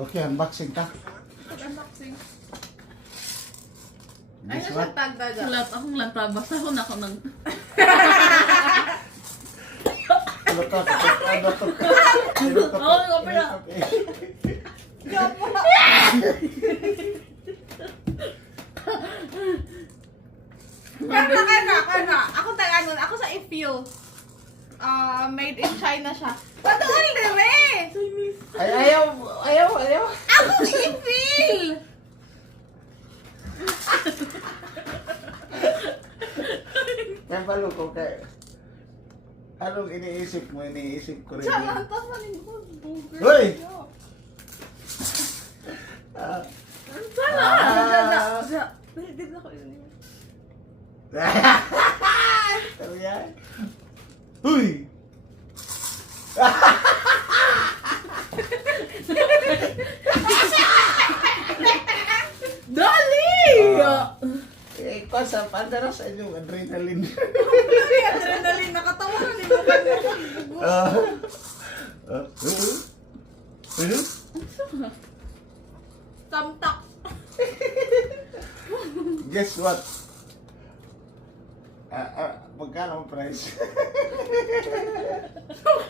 Okay, unboxing ta. Unboxing. Ay, Guess nasa what? tagdaga. Sulat akong lanta. Basta ko na ako ng... Ano to? Ano to? Oo, kapit na. Kana. Ako taga-anon. Ako sa I-feel. Made in China siya. Patuloy na rin! Ay, ayaw. Ako I-feel! Yan palo ko kay... Anong iniisip mo? Iniisip ko rin Siya, yun. lantas malingkod. Hoy! Sana! Ah. Hindi na ko yun. Sabi yan. Huy! Dali! Eh, sa pandara sa inyong adrenaline. Adrenaline, nakatawa na ni mo. Ano? Tamtak. Guess what? Magkano ang price?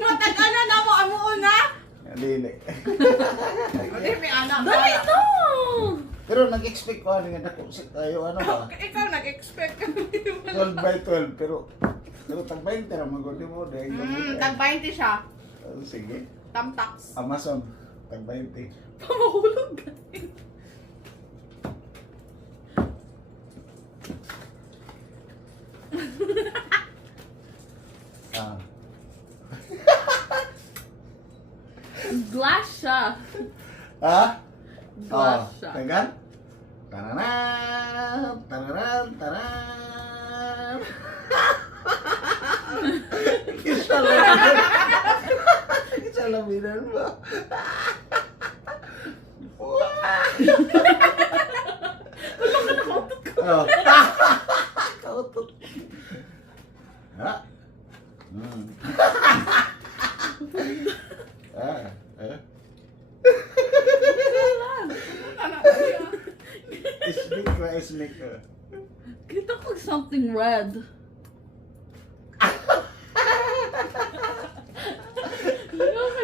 Matag-ana na mo, amo una. Dili. Hindi, may anak. Dali to! Pero nag-expect ko nga dako tayo ano ba? Ikaw nag-expect ka. 12 by 12 pero tag 20 ra magod mo dahil Tag 20 siya. sige. Tamtax. Amazon tag 20. Pamahulog ka. Ah. Glass siya. Ha? Glass Oh, siya. tagan? Tararan. Isa laminan mo. Oh. Kautot. Ha? Isnik. Kita ko something red.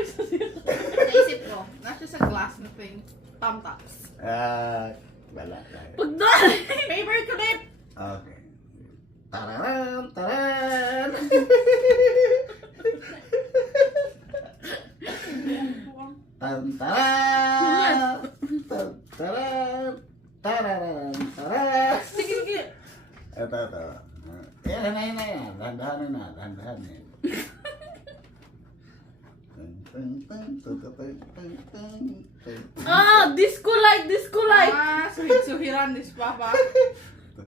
Naisip ko, nasa sa glass na thing. Tamtax. Wala tayo. Pagdali! Paper clip. Okay. Taran. Tantaran. Sige. Ito. Yan. Dahan-dahan yan. Ah! Disco light! Suhiran, dis papa.